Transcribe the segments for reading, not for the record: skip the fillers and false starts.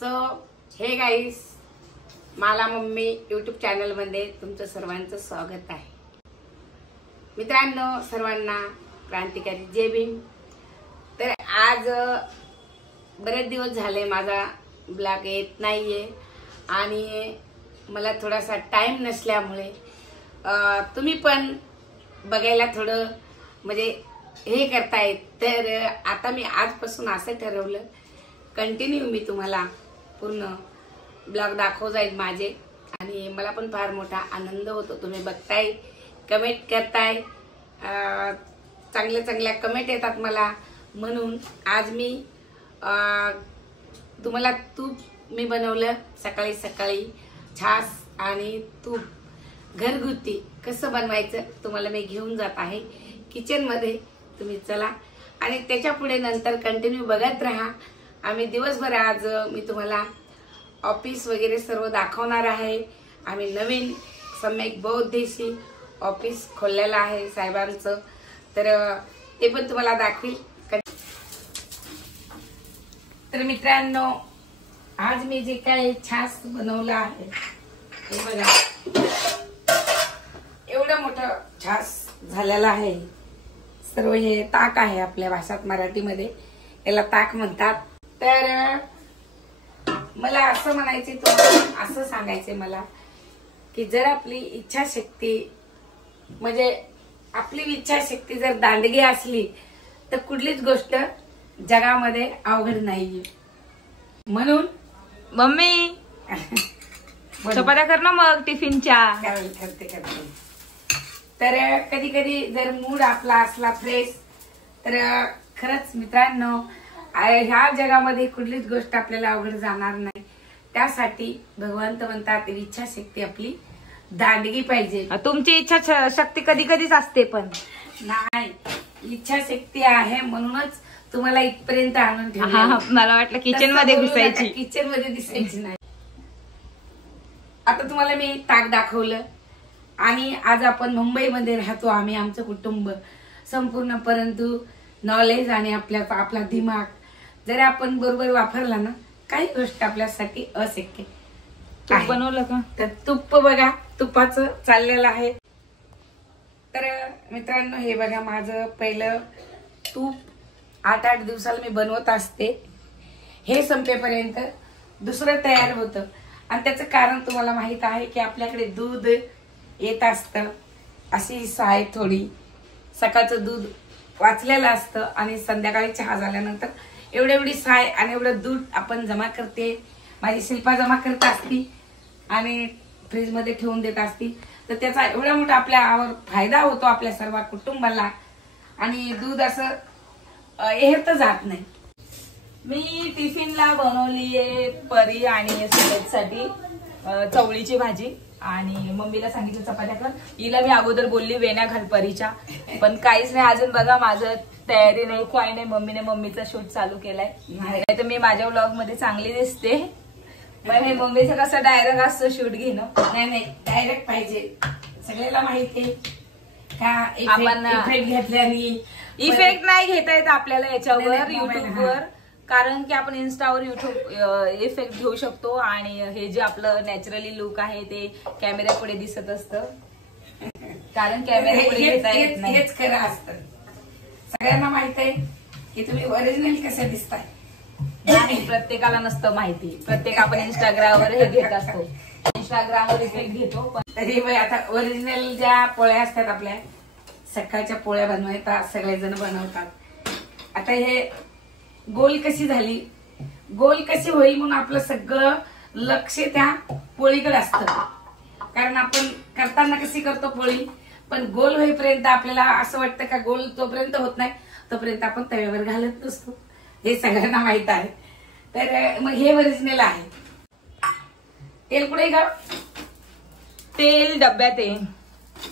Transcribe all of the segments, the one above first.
So hey guys, मला mummy YouTube चॅनलमध्ये तुमचं सर्वांचं स्वागत आहे। मित्रांनो, सर्वांना क्रांतिकारी जय भीम। तर आज बरेच दिवस झाले माझा ब्लॉग येत नाहीये आणि मला थोडासा टाइम नसल्यामुळे तुम्ही पण बघायला थोडं म्हणजे हे करतायत। तर आता मी आजपासून असं ठरवलं, कंटिन्यू मी तुम्हाला पूर्ण ब्लॉग दाखव जाईल माझे, आणि मला पण फार मोठा आनंद होतो। तुम्ही बघताय, कमेंट करताय, चांगल्या चांगल्या कमेंट येतात मला, म्हणून आज मी तुम्हाला तूप मी बनवलं सकाळी सकाळी, छास आणि तूप घरगुती कसं बनवायचं तुम्हाला मी घेऊन जात आहे किचन मध्ये। तुम्ही चला आणि त्याच्या पुढे नंतर कंटिन्यू बघत राहा। आम्ही दिवसभर आज मी तुम्हाला ऑफिस वगैरे सर्व दाखवणार आहे। आम्ही नवीन सम्यक बौद्धेशी ऑफिस खोललेलं आहे साहेबांचं, तर ते पण तुम्हाला दाखवील। तर मित्रांनो, आज मी जे काही छास बनवलं आहे हे बघा, एवढं मोठं छास झालेलं आहे। सर्व हे ताक आहे, आपल्या भाषात मराठीमध्ये याला ताक म्हणतात। तर मला असं म्हणायचे, तुम्हाला असं सांगायचे मला की जर आपली इच्छाशक्ती म्हणजे आपली इच्छाशक्ती जर दांडगी असली तर कुठलीच गोष्ट जगामध्ये अवघड नाहीये। म्हणून मम्मी चपात्या कर ना मग टिफिनच्या। करते। तर कधी कधी जर मूड आपला असला फ्रेश, तर खरंच मित्रांनो ह्या जगामध्ये कुठलीच गोष्ट आपल्याला अवघड जाणार नाही। त्यासाठी भगवंत म्हणतात इच्छाशक्ती आपली दांडगी पाहिजे। तुमची इच्छा शक्ती कधी कधीच असते, पण नाही, इच्छाशक्ती आहे म्हणूनच तुम्हाला इथपर्यंत आणून ठेवलं। मला वाटलं किचन मध्ये घुसायची, किचन मध्ये दिसायची नाही। आता तुम्हाला मी ताक दाखवलं आणि आज आपण मुंबईमध्ये राहतो आम्ही, आमचं कुटुंब संपूर्ण, परंतु नॉलेज आणि आपला दिमाग जर आपण बरोबर वापरला ना, काही गोष्ट आपल्यासाठी अशक्य तूप बनवलं का? तर तूप बघा, तुपाचं चाललेलं आहे। तर मित्रांनो हे बघा, माझं पहिलं तूप 8-8 दिवसाला मी बनवत असते। हे संपेपर्यंत दुसरं तयार होतं, आणि त्याचं कारण तुम्हाला माहित आहे की आपल्याकडे दूध येत असतं, अशी साय थोडी, सकाळचं दूध वाचलेलं असतं आणि संध्याकाळी चहा झाल्यानंतर एवढी साय आणि एवढं दूध आपण जमा करते। माझी शिल्पा जमा करत असती आणि फ्रीज मध्ये ठेवून देत असती, तर त्याचा एवढा मोठा आपल्यावर फायदा होतो आपल्या सर्व कुटुंबाला, आणि दूध असं हेरत जात नाही। मी टिफिनला बनवलीये परी आणि सुरेशसाठी चवळीची भाजी, आणि मम्मीला सांगितलं चपात्या कर। हिला मी अगोदर बोलली वेण्या घाल परीच्या, पण काहीच नाही अजून। बघा माझं तयारी नाही, काही नाही। मम्मीने मम्मीचा शूट चालू केलाय, नाही तर मी माझ्या व्लॉग मध्ये चांगली दिसते, पण हे मम्मीचं कसं डायरेक्ट असतं शूट घेणं। नाही, डायरेक्ट पाहिजे। सगळ्याला माहिती का आपण इफेक्ट घेतल्याने इफेक्ट नाही घेता येत आपल्याला याच्यावर युट्यूबवर, कारण की आपण इन्स्टावर युट्यूब इफेक्ट घेऊ शकतो, आणि हे जे आपलं नॅचरली लुक आहे ते कॅमेऱ्या पुढे दिसत असतं, कारण कॅमेऱ्या पुढे घेता येत नाही। हेच खरं असतं, सगळ्यांना माहित आहे की तुम्ही ओरिजिनल कसे दिसताय। नाही, प्रत्येकाला नसतं माहिती। प्रत्येक आपण इंस्टाग्रामवर हे घेत असतो, इंस्टाग्रामवर इफेक्ट घेतो, पण तरी आता ओरिजिनल ज्या पोळ्या असतात आपल्या सकाळच्या पोळ्या बनवायचा सगळेजण बनवतात। आता हे गोल कशी झाली, गोल कशी होईल म्हणून आपलं सगळं लक्ष त्या पोळीकडे असतं, कारण आपण करताना कशी करतो पोळी, पण गोल होईपर्यंत आपल्याला असं वाटतं का गोल तोपर्यंत होत नाही तोपर्यंत आपण तव्यावर घालत नसतो, हे सगळ्यांना माहित आहे। तर मग हे ओरिजिनल आहे। तेल कुठे का? तेल डब्यात आहे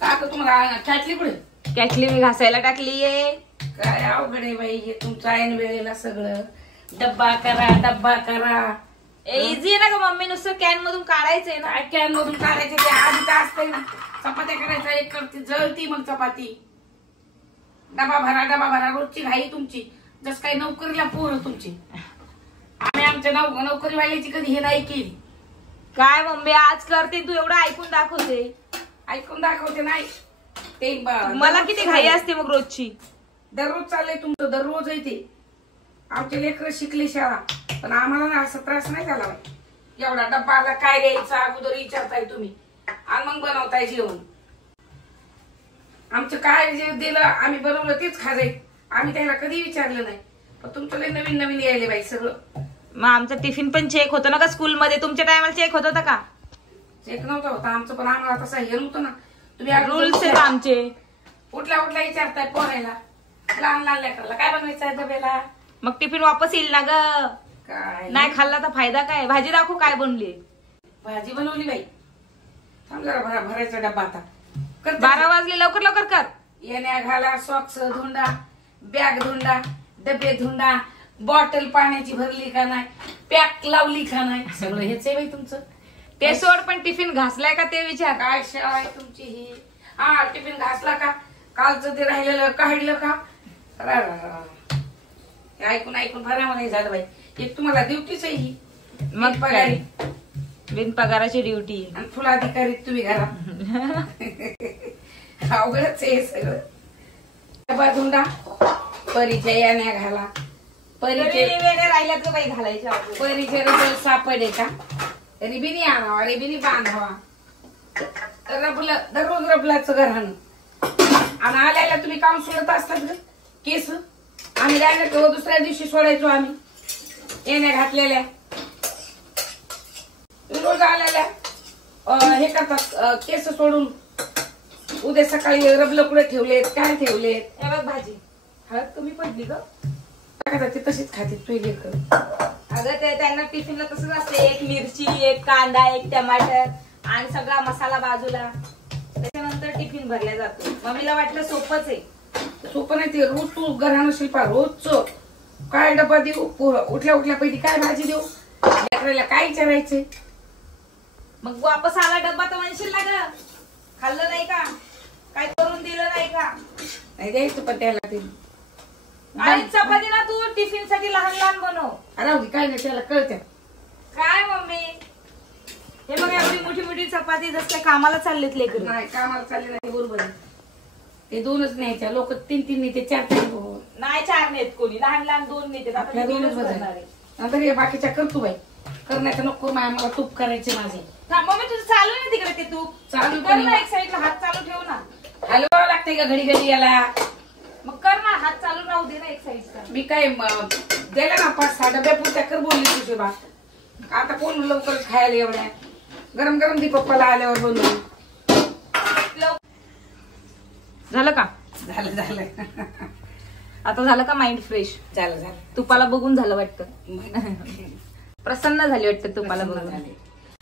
का तुम्हाला कॅटली कुठे? कॅटली मी घासायला टाकलीये। काय अवघड आहे बाई हे तुमचं, ऐन वेळेला सगळं डब्बा करा। इझी ना का मम्मी, नुसतं कॅन मधून काढायचंय ना। काय कॅन मधून काढायचे, ते आधी तर असते चपात्या करायचा, एक करते जळती मग चपाती, डबा भरा रोजची घाई तुमची, जस काही नोकरीला पोर तुमची। आम्ही आमच्या नोकरी वाल्याची कधी हे नाही केली. काय मम्मी आज करते तू, एवढं ऐकून दाखवते. ऐकून दाखवते नाही ते मला किती घाई असते मग रोजची. दररोज चाललंय तुमचं, दररोज येते. आमचे लेकर शिकले शाळा, पण आम्हाला ना असा त्रास नाही झाला बाई. एवढा डब्बाला काय द्यायचा अगोदर विचारताय तुम्ही आणि मग बनवताय जेवण. आमचं काय जे दिलं आम्ही बनवलं तेच खाजाय. आम्ही त्याला कधी विचारलं नाही. पण तुमचं लय नवीन नवीन यायले बाई सगळं. मग आमचा टिफिन पण चेक होतो ना का स्कूलमध्ये? तुमच्या टायमाला चेक होत होता का? चेक नव्हता होता आमचं, पण आम्हाला तसं हे नव्हतं ना. तुम्ही रूल्स आहेत आमचे. उठल्या उठल्या विचारताय पोरायला, लहान लहान लेकराला काय बनवायचं डब्याला. मग टिफिन वापस येईल ना ग. काय नाही खाल्ला तर फायदा काय? भाजी दाखवू काय बनली. भाजी बनवली बाई. थांब जरा भरायचा डब्बा आता. 12 वाजले, लवकर लवकर कर. येण्या घाला, सॉक्स धुंडा, बॅग धुंडा, डबे धुंडा, बॉटल पाण्याची भरली का नाही, पॅक लावली का नाही, सगळं हेच आहे बाई तुमचं. ते सोड, पण टिफिन घासलाय का ते विचार. काय शाळा आहे तुमची ही. हा टिफिन घासला का, कालचं ते राहिलेलं काढलं का. हे ऐकून ऐकून भरा मला झालं बाई. एक तुम्हाला ड्युटीच आहे ही. मग पगारी बिनपगाराची ड्युटी आणि फुल अधिकारी तुम्ही घरा. अवघडच आहे सगळं. डबा धुंडा, परीच्या याण्या घाला, परीचे राहिल्यात का बाई घालायच्या. परीचे रबर सापडे का, रिबिनी आणावा, रिबिनी बांधावा. रबला दररोज रबलाचं घराणं. आणि आल्याला तुम्ही काम सोडत असतात ग केस. आम्ही राहिलं तेव्हा दुसऱ्या दिवशी सोडायचो आम्ही येण्या घातलेल्या. रोज आलेल्या हे करतात केस सोडून. उद्या सकाळी रबलं कुठे ठेवलेत, काय ठेवलेत. हे बघ भाजी हळद कमी पडली ग. ते तशीच खाते तू लेकर. अगं ते त्यांना टिफिनला तसंच असते. एक मिरची, एक कांदा, एक टमाटर आणि सगळा मसाला बाजूला. त्याच्यानंतर टिफिन भरला जातो. मम्मीला वाटलं सोपंच आहे. सोपं नाही ते. रोज तू घराणं शिल्पा रोजच काय डबा देऊ, उठल्या उठल्या पहिली काय भाजी देऊ, लेकराला काय विचारायचंय. मग वापस आला डब्बा तर म्हणशील ना ग खाल्लं नाही का, काय करून दिलं नाही का. नाही द्यायचं पण त्याला ते. आणि चपाती ना तू टिफिन साठी लहान लहान बनव. अरे काय नाही त्याला कळतं. काय मम्मी हे बघ एवढी मोठी मोठी चपाती जसं काय कामाला चाललेत लेकर. नाही कामाला चालले नाही बरोबर आहे. ते दोनच न्यायच्या, लोक 3-3 नेते, 4-4 नाही. 4 नेत कोणी, लहान लहान 2 नेते. आपल्या दोनच बदल. नंतर हे बाकीच्या करतो बाई. करण्याचं नको मला तूप करायचे माझे. मम्मी तुझं चालू आहे तिकडे ते तूप चालू कर ना. एक साईडला हात चालू ठेव ना. हलवावं लागतंय का घडी घडी याला. मग कर ना, हात चालू राहू दे ना एक साईडचा. मी काय दिला ना 5-6 डब्या पुरत्या कर बोलली तुझी बात. आता कोण लवकर खायला एवढ्या. गरम गरम दी पप्पाला आल्यावर बनवून. झालं का? झालं झालं. आता झालं का माइंड फ्रेश? झालं झालं. तुपाला बघून झालं वाटतं. प्रसन्न झाली वाटतं तुपाला बघून.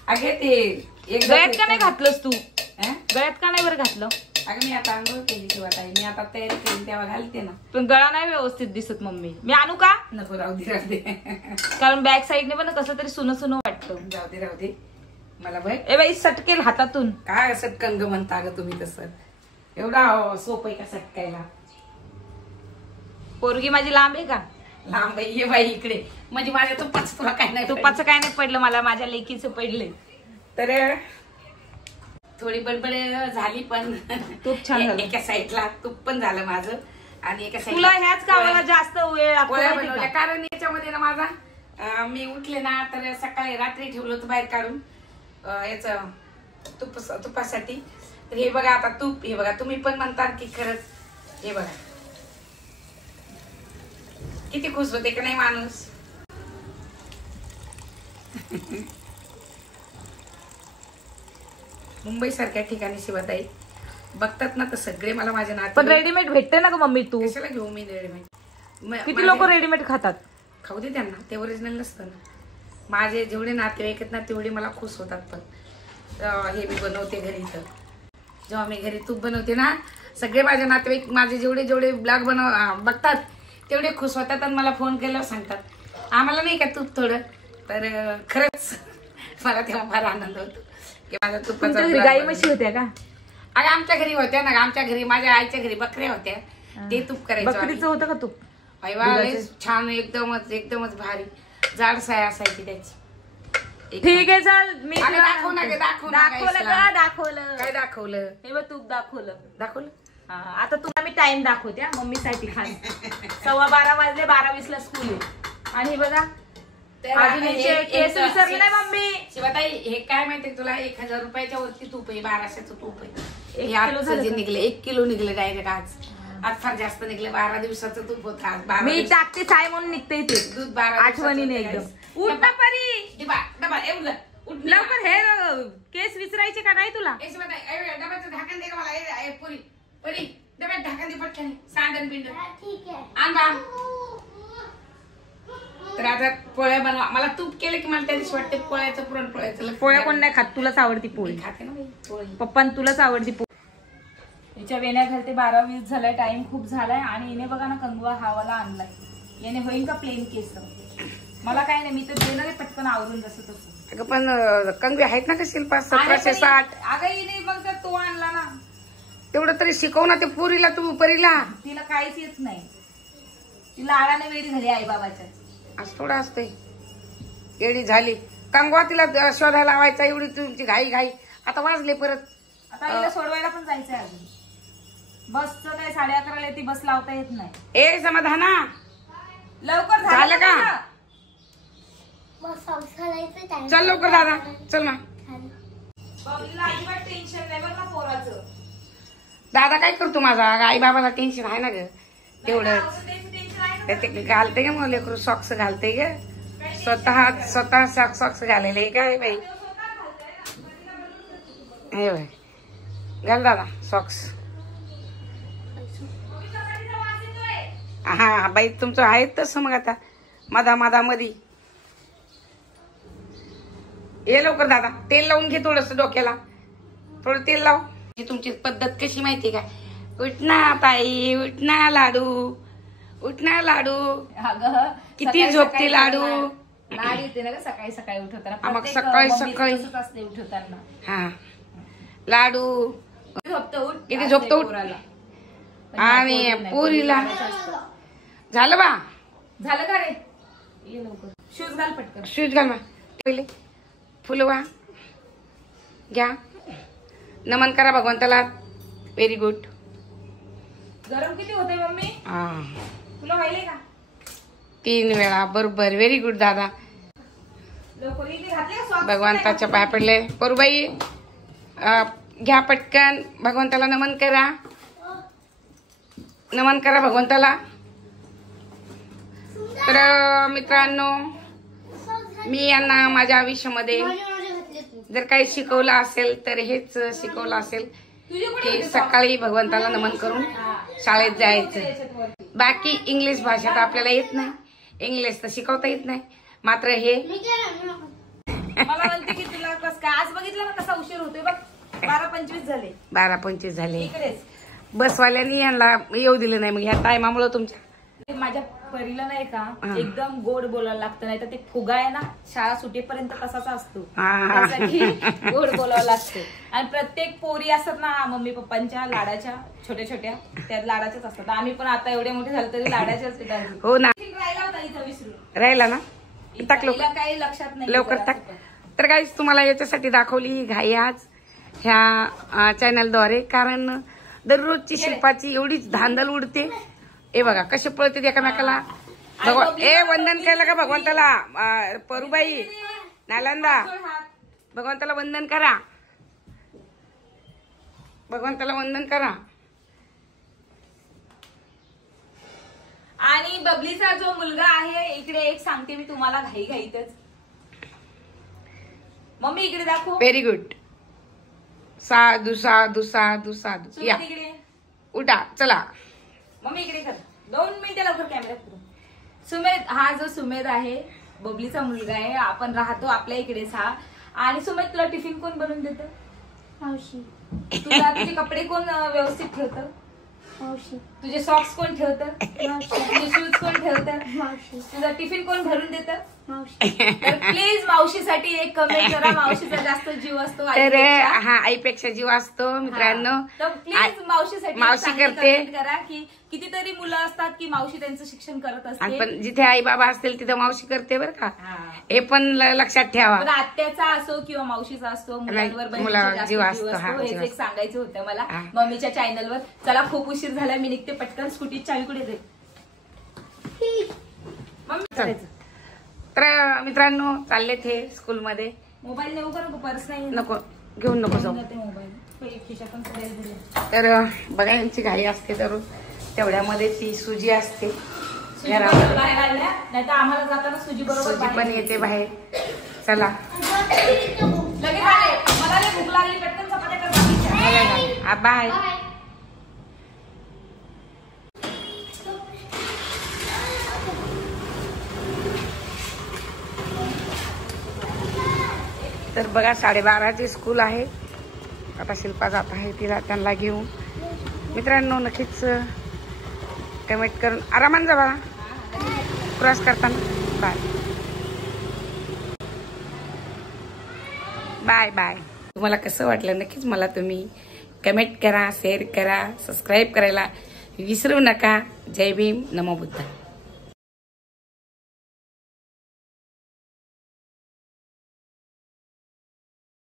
अगे ते गळ्यात का नाही घातलंस तू? हं? गळ्यात का नाही बरं घातलं? अगं मी आता आंघोळ केली तेव्हा ताई. मी आता तयारी केली तेव्हा घालते ना. पण गळा नाही व्यवस्थित दिसत मम्मी. मी आणू का? नको राहू दे राहू दे. कारण बॅक साईडने पण कसं तरी सुन सुन वाटतं. जाऊ दे राहू दे. मला बघ ए बाई सटकेल हातातून. काय सटकन ग म्हणता ग तुम्ही तसं. एवढा सोपं आहे का सटकायला. पोरगी माझी लांब आहे का? लांब बाई ये बाई इकडे. म्हणजे माझ्या तुपाच तुला काय नाही. तुपाचं काय नाही पडलं मला, माझ्या लेकीचं पडलंय. तर थोडी बडबड झाली पण तूप छान झालं. एका साईडला तूप पण झालं माझं आणि एका तुला ह्याच कामाला जास्त वेळ लागतो पोळ्या माहिती बनवल्या. का? कारण याच्यामध्ये ना माझा मी उठले ना तर सकाळी रात्री ठेवलं होतं बाहेर काढून याच तुपासाठी. तर हे बघा आता तूप. हे बघा तुम्ही पण म्हणतात की खरंच. हे बघा किती खुश होते का नाही माणूस. मुंबई सारख्या ठिकाणी शिवताई बघतात ना तर सगळे मला माझ्या पण नाते. रेडीमेड भेटते ना ग मम्मी. तू कशाला घेऊ मी रेडीमेड. किती लोक रेडीमेड खातात. खाऊ दे त्यांना, ते ओरिजिनल नसतं ना. माझे जेवढे नातेवाईक आहेत ना तेवढे मला खुश होतात. पण हे मी बनवते घरी. तर जेव्हा मी घरी तूप बनवते ना सगळे माझे नातेवाईक माझे जेवढे जेवढे ब्लॉग बघतात तेवढे खुश होतात आणि मला फोन केल्यावर सांगतात आम्हाला नाही का तूप थोडं. तर खरंच मला तेव्हा फार आनंद होतो की माझ्या तुपाचा. गाई म्हशी होत्या का? अगं आमच्या घरी होत्या ना. आमच्या घरी माझ्या आईच्या घरी बकऱ्या होत्या. ते तूप करायचं. बकरीचं होतं का तूप? छान एकदमच एकदमच भारी. जाड साय असायची त्याची. ठीक आहे चल मी अगं तुला दाखव ना ग, दाखव ना दाखवलं गाईसला. का दाखवलं काय दाखवलं? हे बघ तूप दाखवलं. दाखवलं. हा, आता तुला मी टाइम दाखवते हा, मम्मीसाठी खास 12:15 वाजले 12:20 ला स्कूल आहे. आणि हे बघा तर अजून आता हिचे हे केस एक- विसरले नाही मम्मी. शिवाताई हे काय माहितीये तुला 1000 रुपयाच्या वरती तूप आहे, 1200चं तूप आहे. 1 हे किलो आजचं झालं जे का? निघले 1 किलो निघले डायरेक्ट आज फार जास्त निघले. 12 दिवसाचं तूप होतं आज. 12 मी दिवस. टाकते साय म्हणून निघते ते दूध 12 आठवणीने दिवसाचं एकदम. होतं उठ guys. ना परी. डबा डबा येऊन जा. उठ निघा. लवकर हे केस विसरायचे का नाही तुला? ए शिवाताई, ए, डब्याचं झाकण दे का मला. ए, पुरी पुरी डब्यात झाकण दे पटकन. सांडण बिंड ठीक आहे. आण बा. तर आता पोळ्या बनवा. मला तूप केलं की मला त्या दिवशी वाटते पोळ्याचं पुरणपोळ्याचं. पोळ्या कोण नाही खात, तुलाच आवडती पोळी. मी खाते ना बाई पोळी. पप्पा तुलाच आवडती पोळी. हिच्या वेण्या घालते 12:20 झालाय, टाइम खूप झालाय. आणि हिने बघा ना कंगवा हावाला आणलाय. याने होईल का प्लेन केस? मला काय नाही, मी तर देणार आहे पटकन आवरून जसं तसं. अगं पण कंगवे आहेत ना का शिल्पा 1760. अगं हिने मग तर तो आणला ना. तेवढं तरी शिकव ना ते पुरीला, तू परीला. तिला काहीच येत नाही. ती लाडाने वेडी झाली आई बाबाच्या. असं थोडं असतंय. एडी झाली कंगवा तिला शोधायला लावायचा. एवढी तुमची घाई घाई. आता वाजले परत. आता हिला सोडवायला पण जायचंय अजून. बसचं काय 11:30 येते, बस लावता येत नाही. ए समाधाना लवकर झालं का? तुझं? मग सॉक्स घालायचं time. चल लवकर दादा चल ना. बबलीला अजिबात टेन्शन नाही बघ ना पोराचं. दादा काय करतो माझा? आई बाबाला टेन्शन आहे ना ग तेवढंच. अजून त्याचं टेन्शन आहे का? ते घालते ग मग लेकरू सॉक्स घालते ग. स्वतः सॉक्स घालेले काय बाई. हे बाई घाल दादा सॉक्स. हा बाई तुमचं आहे तसं. मग आता मधा मधी ये लवकर दादा. तेल लावून घे थोडस डोक्याला. थोडं तेल लाव. तुमची पद्धत कशी माहिती का? उठना ताई उठना लाडू उठना लाडू. अगं किती सकाळी झोपते सकाळी लाडू. लाड येते ना ग सकाळी सकाळी उठवताना. हा, मग प्रत्येक सकाळी मम्मीचं सकाळी. तसंच असते उठवताना. हा लाडू. किती झोपतं उठ. किती असते झोपतं उठ. पोराला. पण आणि पोरी नाही, पोरीला पोरीला असतं. झालं बा. झालं का रे? ये लवकर शूज घाल पटकन. शूज घाल. पहिले फुलवा घ्या. नमन करा भगवंताला. Very good. गरम किती होते मम्मी? तुला व्हायले का? 3 वेळा बरोबर. व्हेरी गुड दादा. लवकर इथे घातले का socks? भगवंताच्या पाया पडले. परूबाई घ्या पटकन. भगवंताला नमन करा. नमन करा भगवंताला. तर मित्रांनो मी यांना माझ्या आयुष्यामध्ये जर काही शिकवलं असेल तर हेच शिकवलं असेल तुझे पण की होते socks? सकाळी भगवंताला नमन करून शाळेत जायचं. बाकी इंग्लिश भाषा तर आपल्याला येत नाही. इंग्लिश तर शिकवता येत नाही. मात्र हे मला म्हणते की तुला कस काय आज बघितलं ना कसा उशीर होतोय बघ. 12:25 झाले 12-25 झाले. इकडेच. बसवाल्यांनी यांना येऊ दिलं नाही. मग ह्या टायमामुळे तुमच्या माझ्या परीला नाही का हा. एकदम गोड बोलायला लागतं. नाही तर ते फुगा आहे ना शाळा सुटेपर्यंत तसाच असतो. हा. त्यासाठी गोड बोलावं लागतं. आणि प्रत्येक पोरी असतात ना मम्मी पप्पांच्या लाडाच्या छोट्या छोट्या त्या लाडाच्याच असतात. आम्ही पण आता एवढे मोठे झाले तरी लाडाच्याच आहेत. हो ना. राहिला होता इथं विसरून. राहिला ना. टाक लवकर. हिला काही लक्षात नाही. लवकर टाक. तर काहीच तुम्हाला याच्यासाठी दाखवली ही घाई आज ह्या चॅनलद्वारे. कारण दररोजची शिल्पाची एवढीच धांदल उडते. हे बघा कसे पळते एकामेकाला. वंदन केलं का भगवंताला? परूबाई नालंदा भगवंताला वंदन करा. भगवंताला वंदन करा. आणि बबलीचा जो मुलगा आहे इकडे एक सांगते मी तुम्हाला घाई घाईतच. मम्मी इकडे दाखव. Very good. साधू साधू साधू साधू. या सुमित इकडे. उठा चला. मम्मी इकडे कर. 2 मिनिटं लवकर कॅमेरा करू. सुमेध हा जो सुमेध आहे बबलीचा मुलगा आहे. आपण राहतो आपल्या इकडेच हा. आणि सुमेध तुला टिफिन कोण बनवून देतं? मावशी. तुझे कपडे कोण व्यवस्थित ठेवतं? मावशी. तुझे सॉक्स कोण ठेवतं? मावशी. तुझे शूज कोण ठेवतं? मावशी. तुझा टिफिन कोण भरून देतं? मावशी. तर प्लीज मावशीसाठी एक कमेंट करा. मावशीचा जास्त जीव असतो तर आईपेक्षा. हा आईपेक्षा जीव असतो मित्रांनो. तर प्लीज मावशीसाठी मावशी चांगली करते. comment करा की कितीतरी मुलं असतात की मावशी त्यांचं शिक्षण करत आणि असते. पण जिथे आई बाबा असतील तिथं मावशी करते बरं का. हा. हे पण लक्षात ठेवा. पण आत्याचा असो किंवा मावशीचा असतो मुलांवर बहिणीचा मुलावर जास्त जीव जीव असतो, हा, असतो. जीव हेच एक असतो. सांगायचं होतं मला हा. मम्मीच्या चॅनलवर. चला खूप उशीर झाला, मी निघते पटकन. स्कूटी चावी कुठे दे मम्मी. करायचं. तर मित्रांनो चालले ते स्कूलमध्ये. मोबाईल नेऊ का नको? पर्स नाही नको घेऊन नको जाऊ. मोबाईल खिशातून सगळ्या दिले. तर बघा यांची घाई असते तर तेवढ्यामध्ये ती सुजी असते सुजी घरामध्ये. बरोबर बाहेर आणल्या, नाहीतर आम्हाला जाताना सुजी बरोबर सुजी पण बाहेर. येते बाहेर. चला लगेच आले. मला लई भूक लागली, पटकन चपात्या कर बाकीच्या. बाय. तर बघा 12:30ची स्कूल आहे. आता शिल्पा जात आहे तिला त्यांना घेऊन. मित्रांनो नक्कीच कमेंट करून आरामात जा बघा क्रॉस करताना. Bye bye bye. तुम्हाला कसं वाटलं नक्कीच मला तुम्ही कमेंट करा, शेअर करा, सबस्क्राईब करायला विसरू नका. जय भीम, नमो बुद्ध.